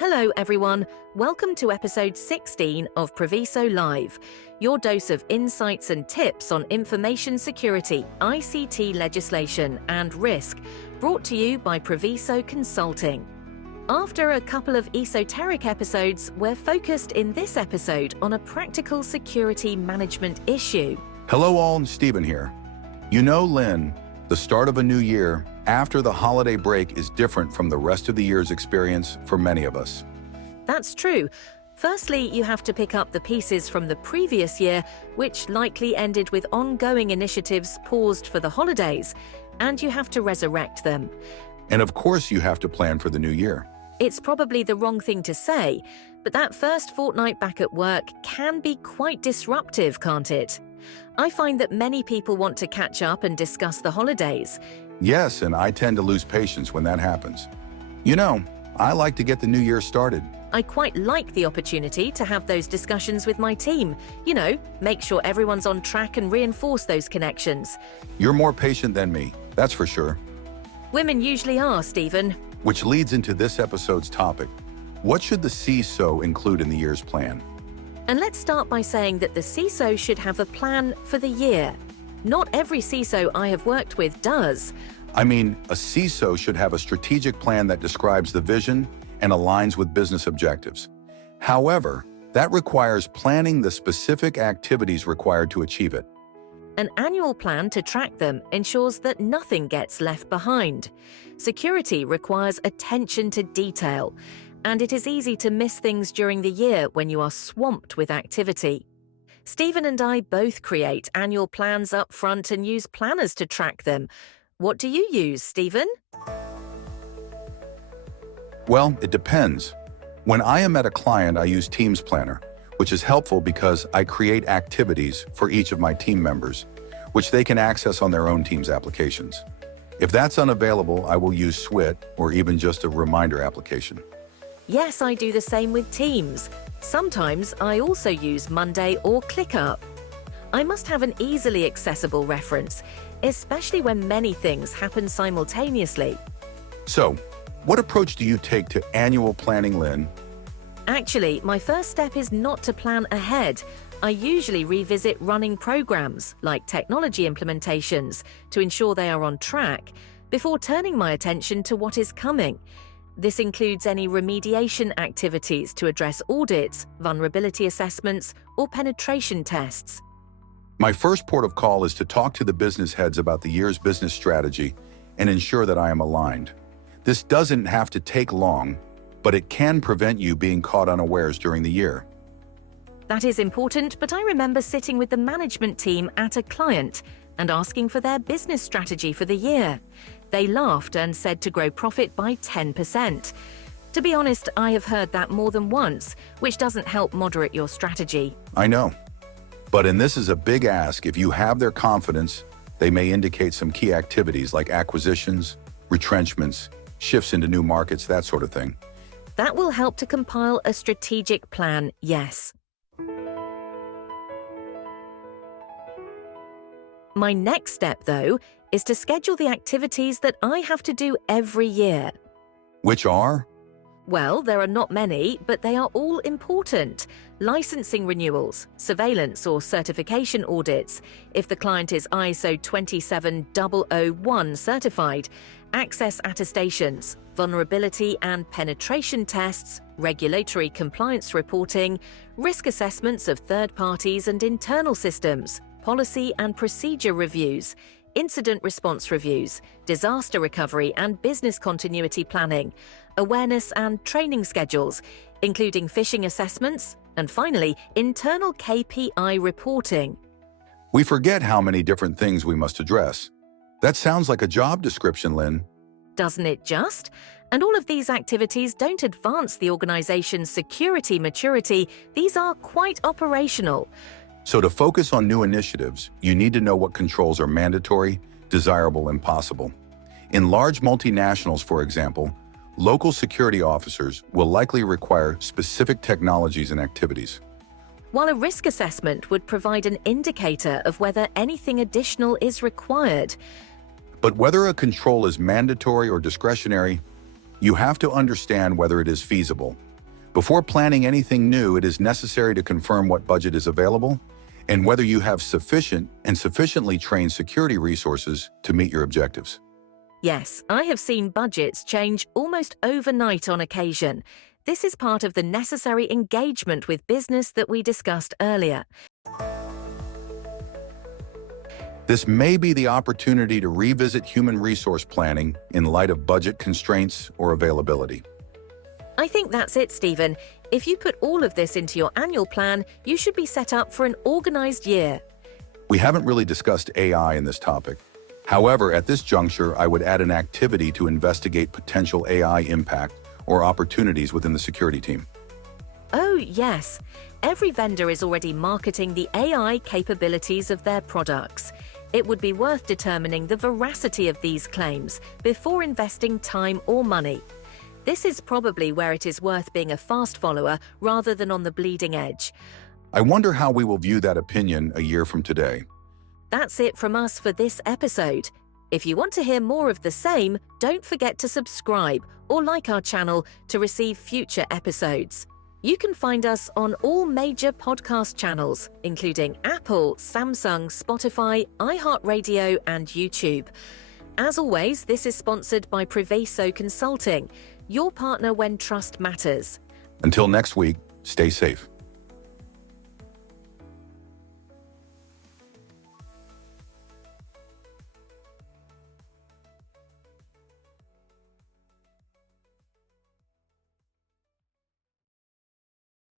Hello everyone, welcome to episode 16 of Priviso Live, your dose of insights and tips on information security, ICT legislation and risk, brought to you by Priviso Consulting. After a couple of esoteric episodes, we're focused in this episode on a practical security management issue. Hello all, Stephen here. You know, Lyn, the start of a new year after the holiday break is different from the rest of the year's experience for many of us. That's true. Firstly, you have to pick up the pieces from the previous year, which likely ended with ongoing initiatives paused for the holidays, and you have to resurrect them. And of course, you have to plan for the new year. It's probably the wrong thing to say, but that first fortnight back at work can be quite disruptive, can't it? I find that many people want to catch up and discuss the holidays. Yes, and I tend to lose patience when that happens. You know, I like to get the new year started. I quite like the opportunity to have those discussions with my team. You know, make sure everyone's on track and reinforce those connections. You're more patient than me, that's for sure. Women usually are, Stephen. Which leads into this episode's topic. What should the CISO include in the year's plan? And let's start by saying that the CISO should have a plan for the year. Not every CISO I have worked with does. I mean, a CISO should have a strategic plan that describes the vision and aligns with business objectives. However, that requires planning the specific activities required to achieve it. An annual plan to track them ensures that nothing gets left behind. Security requires attention to detail, and it is easy to miss things during the year when you are swamped with activity. Stephen and I both create annual plans up front and use planners to track them. What do you use, Stephen? Well, it depends. When I am at a client, I use Teams Planner, which is helpful because I create activities for each of my team members, which they can access on their own Teams applications. If that's unavailable, I will use SWIT or even just a reminder application. Yes, I do the same with Teams. Sometimes I also use Monday or ClickUp. I must have an easily accessible reference, especially when many things happen simultaneously. So, what approach do you take to annual planning, Lyn? Actually, my first step is not to plan ahead. I usually revisit running programs, like technology implementations, to ensure they are on track, before turning my attention to what is coming. This includes any remediation activities to address audits, vulnerability assessments, or penetration tests. My first port of call is to talk to the business heads about the year's business strategy and ensure that I am aligned. This doesn't have to take long, but it can prevent you being caught unawares during the year. That is important, but I remember sitting with the management team at a client and asking for their business strategy for the year. They laughed and said to grow profit by 10%. To be honest, I have heard that more than once, which doesn't help moderate your strategy. I know. And this is a big ask. If you have their confidence, they may indicate some key activities like acquisitions, retrenchments, shifts into new markets, that sort of thing. That will help to compile a strategic plan, yes. My next step, though, is to schedule the activities that I have to do every year. Which are? Well, there are not many, but they are all important. Licensing renewals, surveillance or certification audits, if the client is ISO 27001 certified, access attestations, vulnerability and penetration tests, regulatory compliance reporting, risk assessments of third parties and internal systems, policy and procedure reviews, incident response reviews, disaster recovery and business continuity planning, awareness and training schedules, including phishing assessments, and finally, internal KPI reporting. We forget how many different things we must address. That sounds like a job description, Lyn. Doesn't it just? And all of these activities don't advance the organization's security maturity. These are quite operational. So to focus on new initiatives, you need to know what controls are mandatory, desirable, and possible. In large multinationals, for example, local security officers will likely require specific technologies and activities. While a risk assessment would provide an indicator of whether anything additional is required. But whether a control is mandatory or discretionary, you have to understand whether it is feasible, Before planning anything new, it is necessary to confirm what budget is available and whether you have sufficient and sufficiently trained security resources to meet your objectives. Yes, I have seen budgets change almost overnight on occasion. This is part of the necessary engagement with business that we discussed earlier. This may be the opportunity to revisit human resource planning in light of budget constraints or availability. I think that's it, Stephen. If you put all of this into your annual plan, you should be set up for an organized year. We haven't really discussed AI in this topic. However, at this juncture, I would add an activity to investigate potential AI impact or opportunities within the security team. Oh, yes. Every vendor is already marketing the AI capabilities of their products. It would be worth determining the veracity of these claims before investing time or money. This is probably where it is worth being a fast follower rather than on the bleeding edge. I wonder how we will view that opinion a year from today. That's it from us for this episode. If you want to hear more of the same, don't forget to subscribe or like our channel to receive future episodes. You can find us on all major podcast channels, including Apple, Samsung, Spotify, iHeartRadio, and YouTube. As always, this is sponsored by Priviso Consulting, your partner when trust matters. Until next week, stay safe.